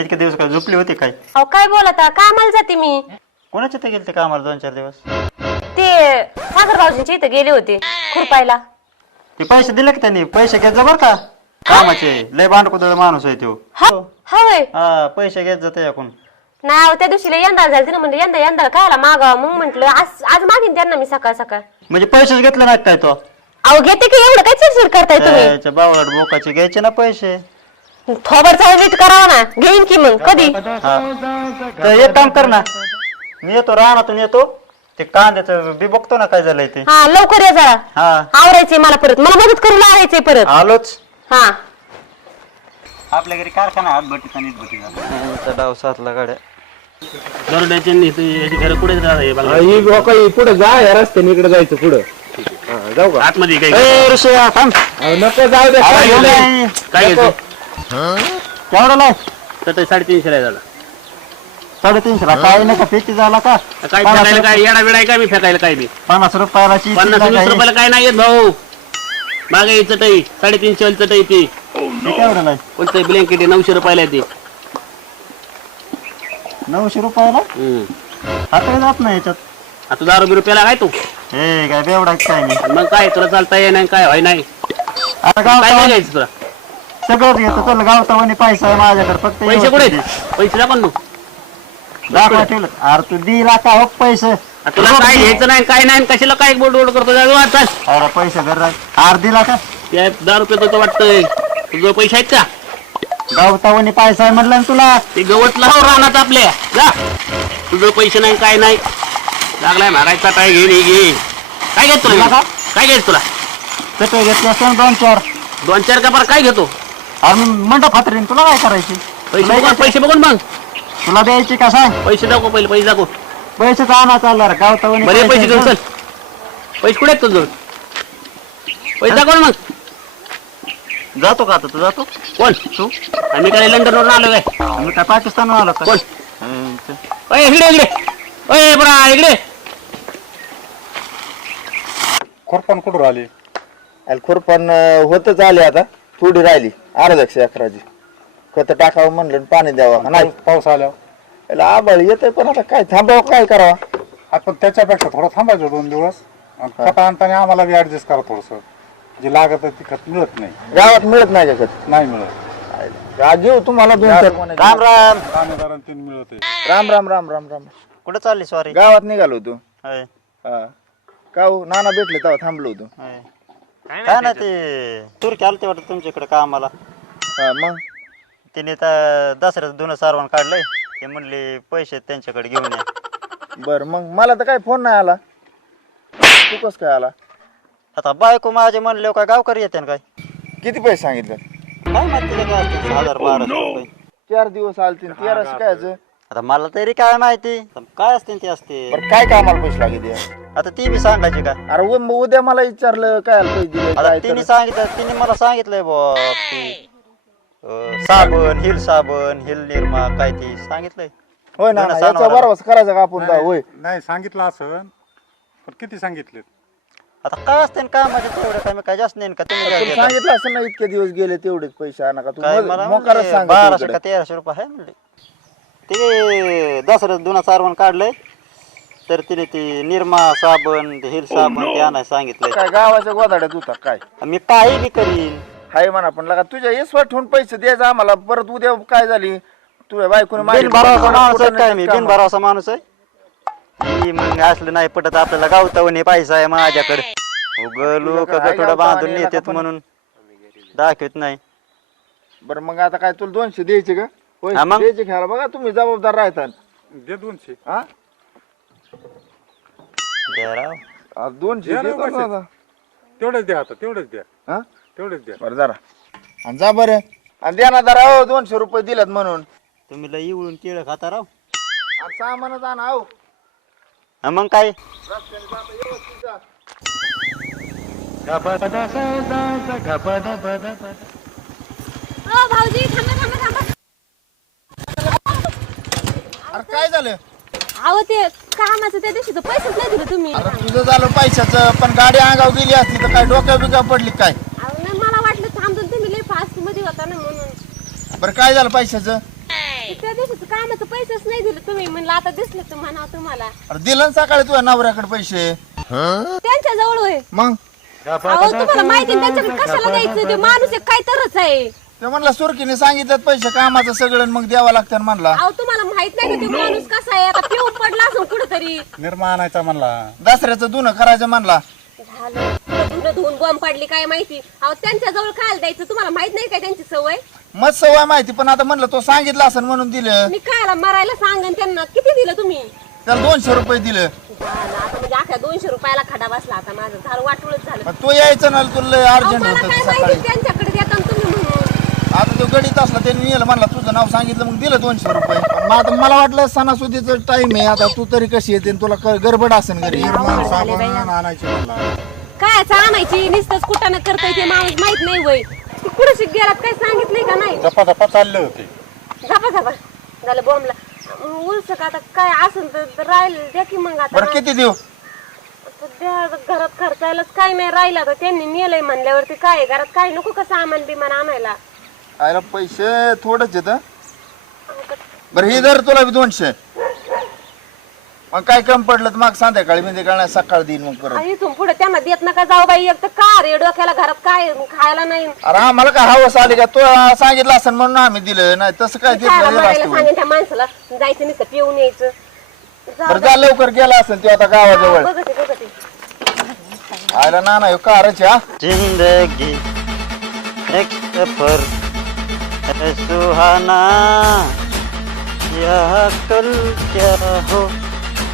इतके दिवस काय झोपली होती काय? अहो काय बोलता? कामाला जाते मी. कोणाच्या ते गेले ते कामाला दोन चार दिवस? ते सागर भाऊजींच्या इथं गेले होते खुरपायला. ते पैसे दिले का त्यांनी? पैसे घेत जा बरं का. कामाचे. लय भांडकुदळ माणूस आहे तो. हा होय. हा पैसे घेत जाते याकून नाही अहो, त्या दिवशी यंदा झालं तिने म्हणलं यंदा यंदा खायला मागावं मग म्हंटल आज आज मागीन त्यांना मी सकाळ सकाळ. म्हणजे पैसेच घेतले नाहीत काय तो? अहो घेते की एवढं काय चिडचिड करताय तुम्ही? त्याच्या बावळट बोकाचे घ्यायचे ना पैसे. थोबर चावून नीट करावं ना. घेईन की मग कधी? हा. तर एक काम कर ना. मी येतो रानातून येतो. ते कांद्याचं बी बघतो ना काय झालंय ते. हा लवकर ये जरा. हा. आवरायचंय मला परत. मला मदत करू लागायचंय परत. आलोच. हा. आपल्या घरी कारखाना हात डाव सातला गाड्या. याची घरं कुठे ही लोक पुढे जा या रस्त्याने इकडे जायचं पुढे. जाऊ का? आतमध्ये काय ए ऋषया थांब. अहो, नको जाऊ दे अरे, काय येऊ झालंय? दे. काय घ्यायचं केवढं लाय तर ते साडेतीनशे ला झाला. साडेतीनशे ला? काय फेकी झाला का? काय फेकायला येडा बिडा काय मी फेकायला काय बी पन्नास रुपयाला पन्नास दिला वीस काय? रुपयाला काय नाही येत भाऊ. मागे ही चटई साडेतीनशे वाली चटई ती. हे केवढं लाय कोणतं ब्लँकेट आहे? नऊशे रुपयाला आहे ती. नऊशे रुपयाला? हम्म. आता जात नाही याच्यात. आता दहा रुपये रुपयाला काय तू? हे काय बेवडा काय नाही. मग काय? तुला चालता ये नाही काय व्हाय नाही आता गाव काय नाही घ्यायचं तुला? सगळंच घेतो तुला गावतावानी पैसा आहे माझ्याकडे फक्त पैसे कुठे? आहेत? पैसे दाखव ना. तू. दाखवा ठेवलं अरे तू दिला का हो पैसे. तुला काय घ्यायचं नाही काय नाही कशाला काय बोल बोल करतो? जा चल. अरे पैसे घर आर दिला का त्या दहा रुपये तर वाटतंय. तुझं पैसे आहेत का? गावतावानी पैसा आहे म्हणलं ना तुला. ते गवत लाव राहणार आपल्या. जा. तुझं पैसे नाही काय नाही. लागलाय मारायचा काय घे नाही घे. काय घेत तुला का? काय घ्यायचं तुला? चटई घेतली असतं ना दोन चार दोन चार कपार काय घेतो? अरे मंडप फातरीन तुला काय करायची? पैसे तुला बघून द्यायचे- पैसे बघून मग. तुला द्यायची का सांग? पैसे दाखव पहिले पैसे दाखव. पैसे आणा चालणार गावतावानी बरे पैसे पैसे घेऊन चल. पैसे कुठे आहेत तुझं? पैसे दाखव ना मग. जातो का आता तू? जातो? कोण? तू? आम्ही काय लंडनवरून आलो काय? मी काय पाकिस्तान आलो का? कोण? ते- अय इकडे इकडे. अय बरा इकडे. खुरपण कुठं राहिली अरे खुरपण होतच आले आता. थोडी राहिली. अर्धा अकराची खत टाकावं म्हणलं आणि पाणी द्यावं. नाही. पाऊस आल्यावर? याला आबाळ येतंय पण आता काय थांबावं काय करावं? आपण त्याच्यापेक्षा थोडं थांबायचं दोन दिवस. आणि खत आणताना आम्हाला बी ऍडजस्ट करा थोडस. जे लागत आहे ती खत मिळत नाही. गावात मिळत नाही का खत? नाही मिळत. येऊ तुम्हाला दोन चार. राम. राम तीन मिळत आहे राम राम राम राम राम. कुठं चालली सॉरी गावात निघालो होतो. हा. का हो नाना भेटले तेव्हा थांबलो होतो. काय ना ते तुरकी आलते वाटत तुमच्याकडे कामाला हा मग? तिने तर दसऱ्याचं दोन सारवण काढलंय. ते म्हणले पैसे त्यांच्याकडे घेऊन या. बर मग मला तर काय फोन नाही आला. तू कस काय आला? आता बायको माझे म्हणले काय गावकरी येते ना काय? किती पैसे सांगितलं? काय माहिती का काय असते, हजार बाराशे रुपये चार दिवस आलते तेराशे काय? आता मला तरी काय माहिती? काय असते ते असते? बरं काय कामाला पैसे लागले आता ती बी सांगायची का? अरे उ- उद्या मला विचारलं काय आलं पैसे दिले आता काय तिने तर. सांगितलं तिने मला सांगितलंय अं, साबण हिल साबण हिल निरमा काय ती सांगितलंय. होय ना याचा. बरोबर करायचा का आपण काय होय? नाही सांगितलं असं पण किती सांगितले आता काय असते ना काय माझ्या तेवढं काय मी काय जास्त नाही ना का तुम्ही काय तुला? सांगितलं असं ना इतके दिवस गेले तेवढेच पैसे आणा का तू काय मला मोकारच सांग बाराशे का तेराशे रुपये आहे म्हणले. ते दसऱ्यात दोन सारवण काढलंय. तर तिने ती निरमा साबण हिल साबण ते आणायला सांगितलंय. काय गावाच्या गोदाड्यात होता काय? मी काही बी करीन. हाय म्हणा पण लगा तुझ्या येसवर ठेवून पैसे द्यायचं आम्हाला. परत उद्या काय झाली? तुझ्या बायकोने बिन भरावसा माणूस आहे काय मी? बिन भरावसा माणूस आहे? ही मग असलं नाही पटत आपल्याला गावतावणी पैसा आहे माझ्याकडे. उग लोक काय गठोडा बांधून नेतात म्हणून. दाखवत नाही. बरं मग आता काय तुला दोनशे द्यायचे का? हा पैसे मग? द्यायचे घ्यायला बघा तुम्ही जबाबदार राहता दे दोनशे. हा. आ, दोनशे द्या ना देतो ना पैसे. आता. तेवढेच द्या आता तेवढेच द्या. हा? तेवढेच द्या. बरं जरा. आणि जा बरं. आणि द्या ना जरा हो दोनशे रुपये दिलेत म्हणून. तुम्ही लई इवळून केळ खाता राव. आणि सामानच आणा हो हा मग काय? रस्त्याने जाता व्यवस्थित जा. हो भाऊजी थांबा. अरे काय झालं? अहो ते कामाचं त्या दिवशी पैसेच नाही दिले तुम्ही. अरे तुझं झालं पैशाचं पण गाडी अंगाव गेली असती तर काय डोक्या बिका पडली काय? अहो नाही मला वाटलं थांबून तुम्ही लई फास्टमध्ये होता ना म्हणून. बरं काय झालं पैशाचं? त्या दिवशीच कामाचं पैसेच नाही दिले तुम्ही. म्हणलं आता दिसले तर म्हणा तुम्हाला. अरे दिलं ना सकाळी तुझ्या नवऱ्याकडे पैसे. त्यांच्या जवळ होय. मग? अहो तुम्हाला माहिती आहे त्यांच्याकडे कशाला द्यायचं? ते माणूस एक काय तरच आहे. ते म्हणला सुरकीने सांगितलं पैसे कामाचं सगळं आणि मग द्यावं लागतं म्हणला. अहो तुम्हाला माहीत नाही का ते माणूस कसा आहे? आता पिऊन पडला असं कुठंतरी. निर्मा आणायचा म्हणला. दसऱ्याचं धुणं करायचं म्हणला. झालं. पुढं धुणं धुवून बॉम्ब पडली काय माहिती? अहो त्यांच्या जवळ खायला द्यायचं. तुम्हाला माहीत नाही काय त्यांची सवय? मग सवय माहिती पण आता म्हणलं तो सांगितलं असं म्हणून दिलं. मी खायला मरायला सांगन त्यांना. किती दिलं तुम्ही? त्याला दोनशे रुपये दिलं. झालं. आता म्हणजे अख्या दोनशे रुपयाला खडा बसला आता माझं. झालं वाटूळच झालं. तो यायचं ना तुला अर्जंट मला होतं सकाळी. त्यांच्याकडे आता तो गडीत असला त्यांनी नेलं म्हणला तुझं नाव सांगितलं मग दिलं दोनशे रुपये. मग आता मला वाटलं सणासुदीचं टाइम आहे आता तू तरी कशी येते आणि तुला क- गडबड असेल घरी. साबण आणायची काय आणायची? नुसतंच कुठं करता ते माणूस माहीत नाही वय. ती कुठं शिक गेलात काय सांगितलंय का नाही? जपा जपा चालले होते. झापा झापा. झालं बॉम्बला उलस का आता काय असेल तर राहील द्या की मग आता. बरं किती देऊ? सध्या घरात खर्चायलाच काय नाही राहिलं. तर त्यांनी नेलंय म्हणल्यावरती काय आहे? घरात काय नको का सामान बिमान आणायला? आयला पैसे थोडंच येत बरं हे जर तुला बी दोनशे. मग काय कम पडलं तर मग संध्याकाळी म्हणजे काय सकाळ देईन मग परत. आणि इथून पुढे त्यांना देत नका जाऊ बाई. एक तर का रे डोक्याला घरात काय खायला नाही. अरे आम्हाला काय हवस आली का? तो सांगितलं असं म्हणून आम्ही दिलं. नाही तसं काय खायला दिलं मारायला असतं सांगेन त्या माणसाला. जायचं नुसतं पिऊन यायचं. जाऊ बरं जा लवकर गेला असेल तो आता गावाजवळ. बघते बघते. आयला ना ना कारच हा. जिंदगी एक सफर. सुहाना यह कल क्या हो?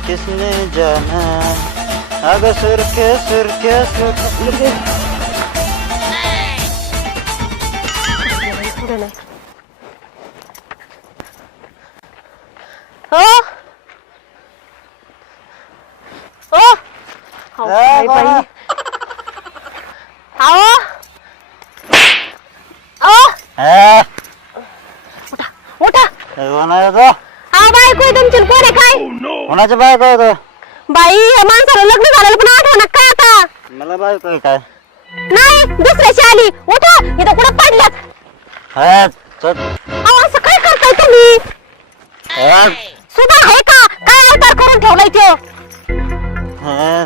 किसने जाना? अग सुर के सुर के सुर पुढे नाही कोणाच्या बायको आहे तो? बाई या माणसाला लग्न झालेलं पण आठवण काय आता? मला बायको आहे काय? नाही दुसऱ्याची आली उठा इथं कुठं पडल्यात हा, चल. अहो असं काय करताय तुम्ही? हा, सुद्धा आहे का? काय अवतार करून ठेवलाय तो? हा.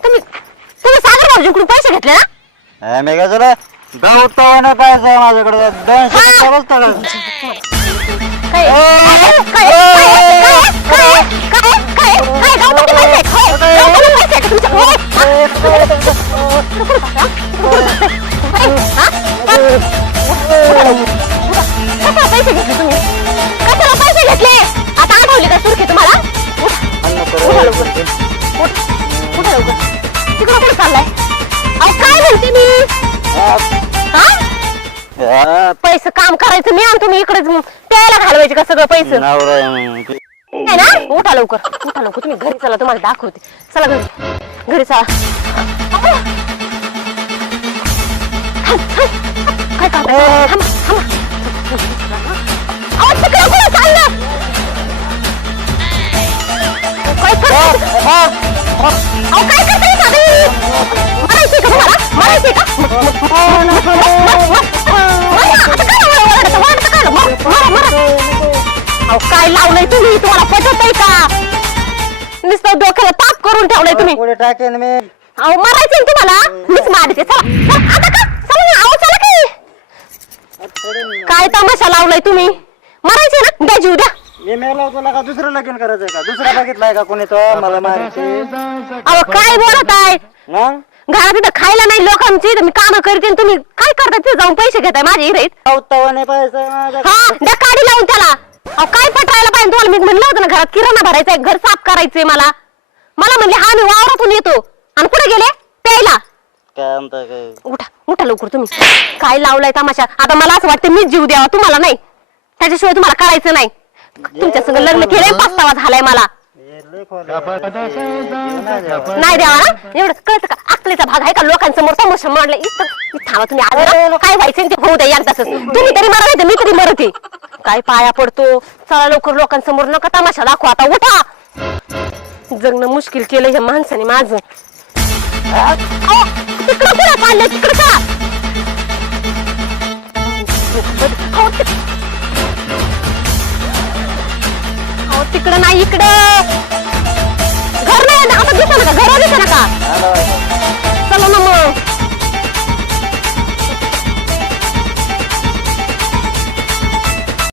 तुम्ही तुम्ही सागर भाऊजीकडून पैसे घेतले ना? हा, मी काय तुला गवतावाने पाहिजे आहे माझ्याकडे दोनशे रुपये बसतो का? काय? काय? काय काय? काय काय गावमध्ये पैसे आहेत? होय, गावमध्ये पैसे आहेत का तुमच्या? होय, हा? होय, हा? कशाला पैसे घेतले तुम्ही कशाला पैसे घेतले आता आठवले का सुरखी तुम्हाला उठ, उठा करू. लवकर उठ उठा लवकर तिकडं कुठं चाललाय अहो काय म्हणते मी हा, पैसे काम करायचं मी आणि तुम्ही इकडेच प्यायला घालवायचे का सगळं पैसे नवरा आहे नाही ना? उठा लवकर. उठा लवकर. तुम्ही घरी चला तुम्हाला दाखवते. चला घरी. घरी चला. काय थांबा, थांबा. काय करताय? का? काय लावलंय तुम्ही? तुम्हाला पटत आहे का? नुसतं डोक्याला ताप करून ठेवलंय तुम्ही. पुढे टाकेन मी. अहो मारायचं ना तुम्हाला? मीच मारते. चला. चला, आता का? चला ना अहो चला की. काय तमाशा लावलाय तुम्ही? मारायचे ना? द्या जीव द्या. मी मेला तुला का दुसरं लगीन करायचंय का? दुसरा बघितलाय का कोणी तो मला मारायची अहो काय बोलत आहे? मग? घरात इथं खायला नाही लोकांची इथं मी काम करते आणि तुम्ही काय करता? तिथे जाऊन पैसे घेताय माझ्या इथे. हा द्या लावून त्याला. अहो काय पटायला पाहिजे? तुम्हाला मी म्हणलं होतं ना घरात किराणा भरायचा घर साफ करायचंय मला. मला म्हणले हा मी वावरातून येतो. आणि कुठे गेले? प्यायला. काय म्हणता काय? उठा उठा लवकर तुम्ही. काय लावलाय तमाशा? आता मला असं वाटतं मीच जीव द्यावा तुम्हाला नाही. त्याच्याशिवाय तुम्हाला करायचं नाही. तुमच्या संग लग्न केलंय पस्तावा झालाय मला. हे लय खोल नाही द्यावा. ना एवढं कळतं का? अकलेचा भाग आहे का लोकांसमोर? समोर म्हणलं इथं थांबा तुम्ही. आले काय व्हायचं ते होऊ द्या एकदाच तुम्ही तरी मरा नाही तर मी तरी मरते. काय पाया पडतो? चला लवकर लोकांसमोर नका तमाशा दाखव. आता उठा! जगणं मुश्किल केलं हे माणसाने माझ. तिकडं तिकडं नाही इकडं! घर नाही आता दिसा नका घर दिसा नका! चला ना मग.